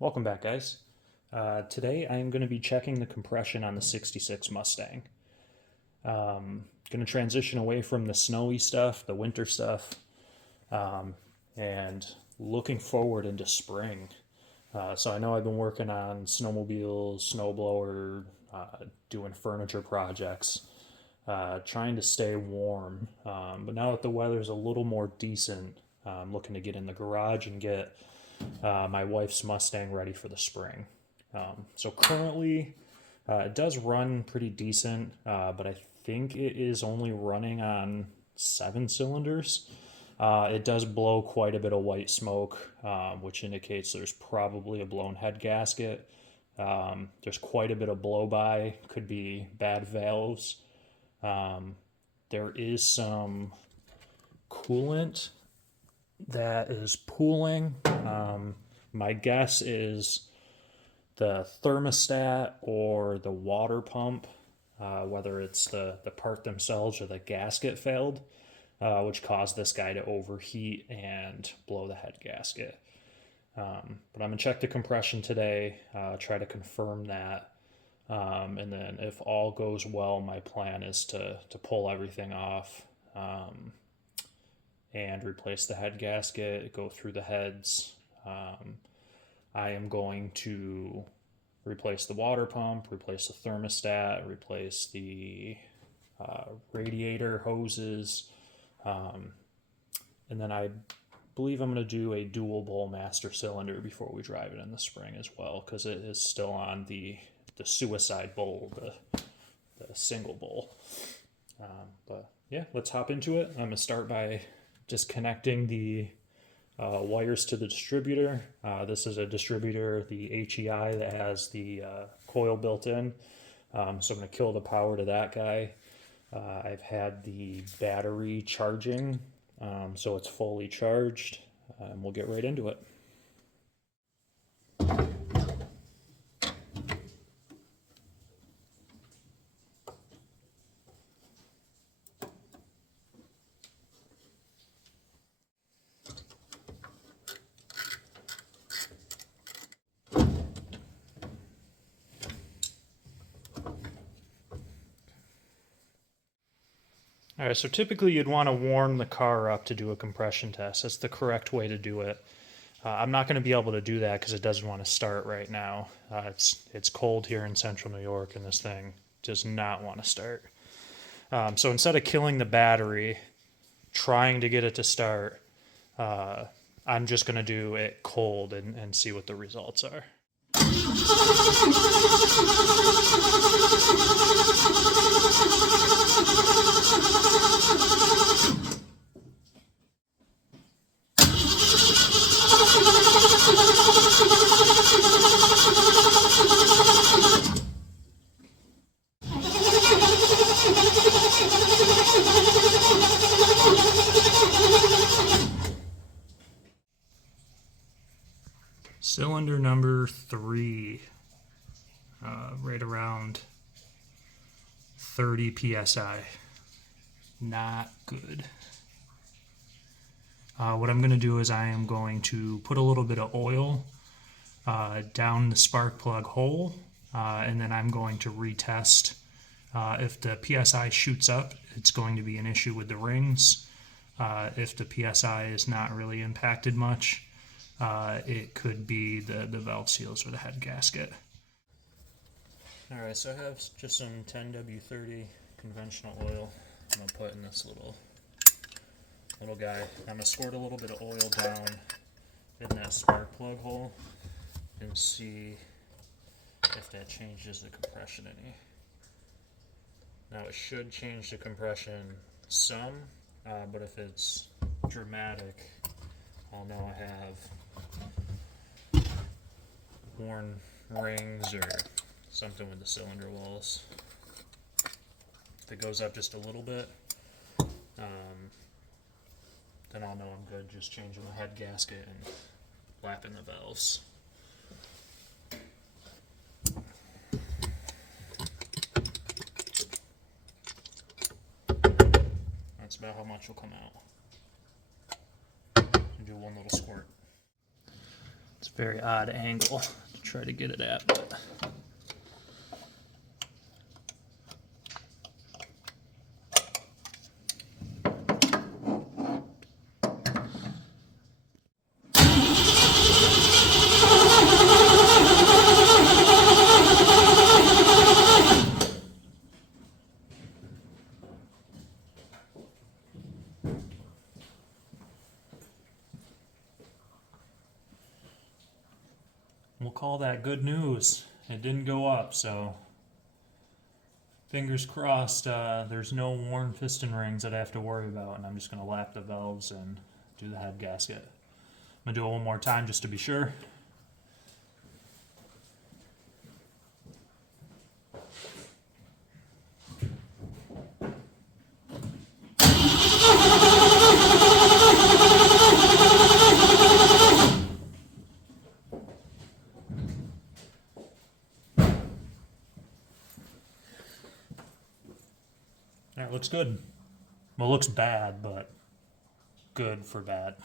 Welcome back, guys. Today I'm going to be checking the compression on the 66 Mustang. Going to transition away from the snowy stuff, the winter stuff, and looking forward into spring. So I know I've been working on snowmobiles, snowblower, doing furniture projects, trying to stay warm. But now that the weather's a little more decent, I'm looking to get in the garage and get my wife's Mustang ready for the spring. So currently, it does run pretty decent, but I think it is only running on 7 cylinders. It does blow quite a bit of white smoke, which indicates there's probably a blown head gasket. There's quite a bit of blow by, could be bad valves. There is some coolant that is pooling. My guess is the thermostat or the water pump, whether it's the part themselves or the gasket failed, which caused this guy to overheat and blow the head gasket. But I'm going to check the compression today, try to confirm that. And then if all goes well, my plan is to pull everything off and replace the head gasket, go through the heads. I am going to replace the water pump, replace the thermostat, replace the radiator hoses, and then I believe I'm going to do a dual bowl master cylinder before we drive it in the spring as well, because it is still on the suicide bowl, the single bowl. But yeah, let's hop into it. I'm going to start by disconnecting the wires to the distributor. This is a distributor, the HEI, that has the coil built in. So I'm going to kill the power to that guy. I've had the battery charging, so it's fully charged, and we'll get right into it. All right, so typically you'd want to warm the car up to do a compression test. That's the correct way to do it. I'm not going to be able to do that because it doesn't want to start right now. It's cold here in central New York, and this thing does not want to start. So instead of killing the battery, trying to get it to start, I'm just going to do it cold and see what the results are. Cylinder number 3, right around 30 psi. Not good. What I'm going to do is I am going to put a little bit of oil down the spark plug hole, and then I'm going to retest. If the PSI shoots up, it's going to be an issue with the rings. If the PSI is not really impacted much, it could be the valve seals or the head gasket. Alright, so I have just some 10W30 conventional oil I'm going to put in this little guy. I'm going to squirt a little bit of oil down in that spark plug hole and see if that changes the compression any. Now it should change the compression some, but if it's dramatic, I'll know I have worn rings or something with the cylinder walls. If it goes up just a little bit, then I'll know I'm good just changing the head gasket and lapping the valves. That's about how much will come out. Do one little squirt. It's Very odd angle to try to get it at, but we'll call that good news. It didn't go up, so fingers crossed there's no worn piston rings that I have to worry about, and I'm just going to lap the valves and do the head gasket. I'm going to do it one more time just to be sure. That looks good. Well, it looks bad, but good for bad.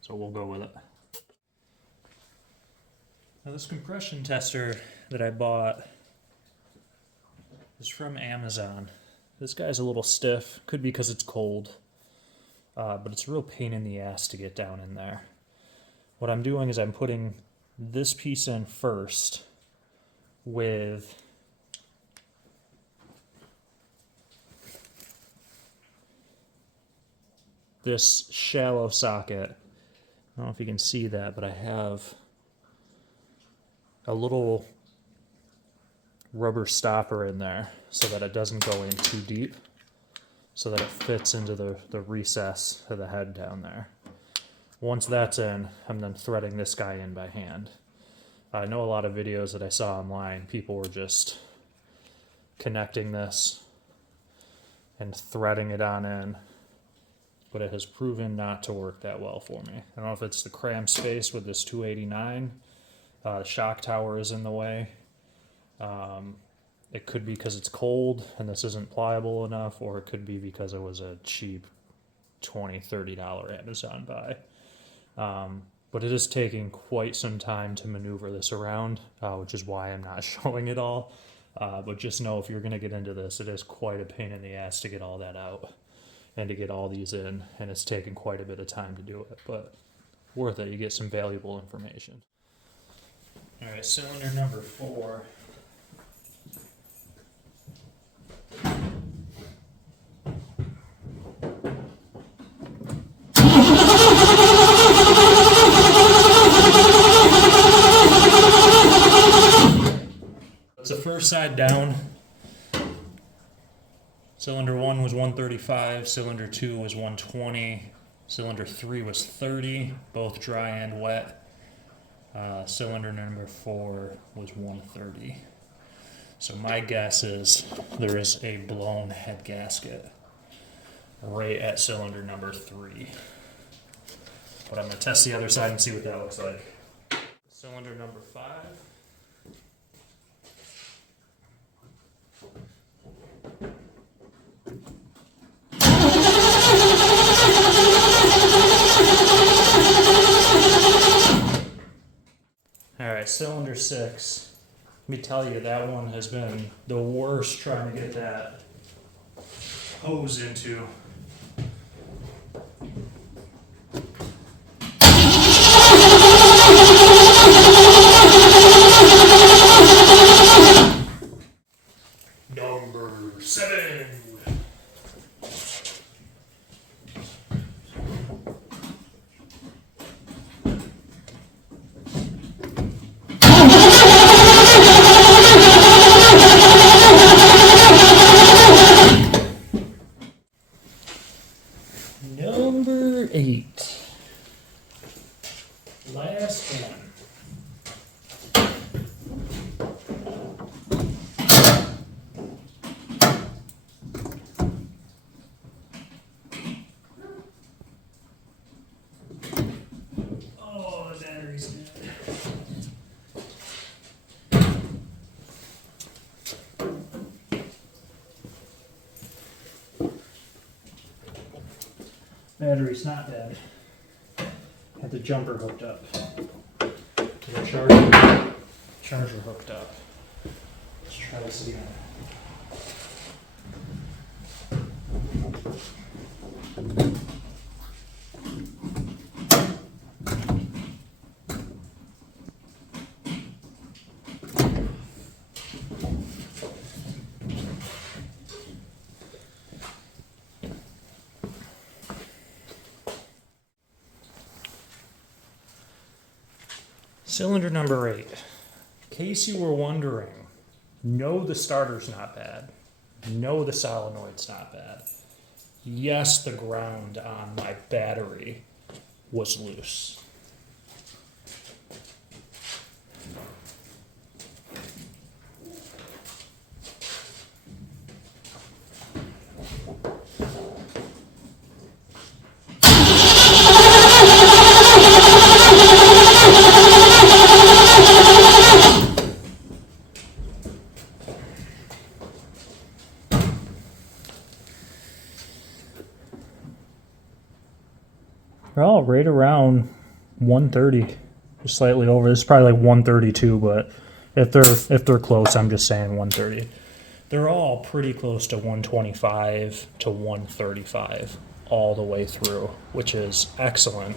So we'll go with it. Now this compression tester that I bought is from Amazon. This guy's a little stiff. Could be because it's cold. But it's a real pain in the ass to get down in there. What I'm doing is I'm putting this piece in first with this shallow socket. I don't know if you can see that, but I have a little rubber stopper in there so that it doesn't go in too deep, so that it fits into the recess of the head down there. Once that's in, I'm then threading this guy in by hand. I know a lot of videos that I saw online, people were just connecting this and threading it on in, but it has proven not to work that well for me. I don't know if it's the cram space with this 289, the shock tower is in the way. It could be because it's cold and this isn't pliable enough, or it could be because it was a cheap $20, $30 Amazon buy. But it is taking quite some time to maneuver this around, which is why I'm not showing it all. But just know if you're going to get into this, it is quite a pain in the ass to get all that out and to get all these in, and it's taken quite a bit of time to do it, but worth it. You get some valuable information. All right, cylinder number 4. It's the first side down. Cylinder 1 was 135, cylinder 2 was 120, cylinder 3 was 30, both dry and wet. Cylinder number 4 was 130. So my guess is there is a blown head gasket right at cylinder number 3. But I'm going to test the other side and see what that looks like. Cylinder number 5. Alright, cylinder 6. Let me tell you, that one has been the worst trying to get that hose into. Number 7. Number 8. Last one. Oh, the battery's dead. Battery's not dead. Had the jumper hooked up. charger hooked up. Let's try this again. Cylinder number 8. In case you were wondering, no, the starter's not bad. No, the solenoid's not bad. Yes, the ground on my battery was loose. Well, right around 130, just slightly over. This is probably like 132, but if they're close, I'm just saying 130. They're all pretty close to 125 to 135 all the way through, which is excellent,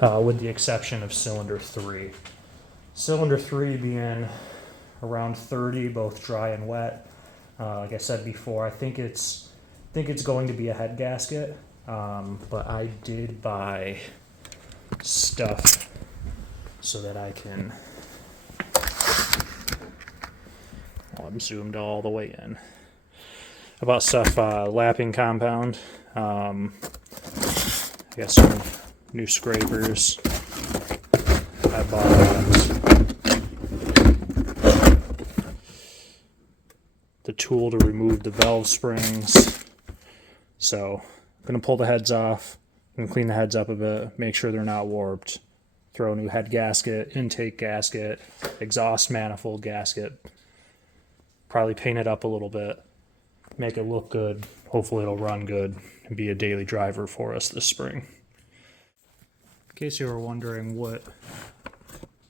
with the exception of cylinder 3. Cylinder 3 being around 30, both dry and wet. Like I said before, I think it's going to be a head gasket. But I did buy stuff so that I can, well, I'm zoomed all the way in. I bought stuff, lapping compound, I got some new scrapers. I bought the tool to remove the valve springs. So I'm going to pull the heads off. I'm going to clean the heads up a bit, make sure they're not warped. Throw a new head gasket, intake gasket, exhaust manifold gasket. Probably paint it up a little bit, make it look good. Hopefully it'll run good and be a daily driver for us this spring. In case you were wondering what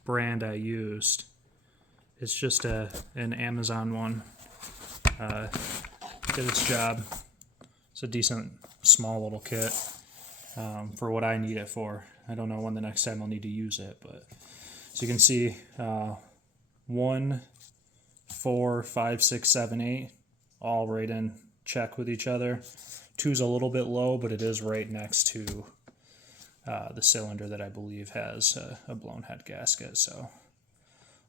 brand I used, it's just an Amazon one. Did its job. It's a decent small little kit for what I need it for. I don't know when the next time I'll need to use it, but so you can see 1, 4, 5, 6, 7, 8 all right in check with each other. 2's a little bit low, but it is right next to the cylinder that I believe has a blown head gasket. So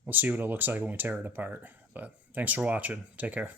we'll see what it looks like when we tear it apart. But thanks for watching. Take care.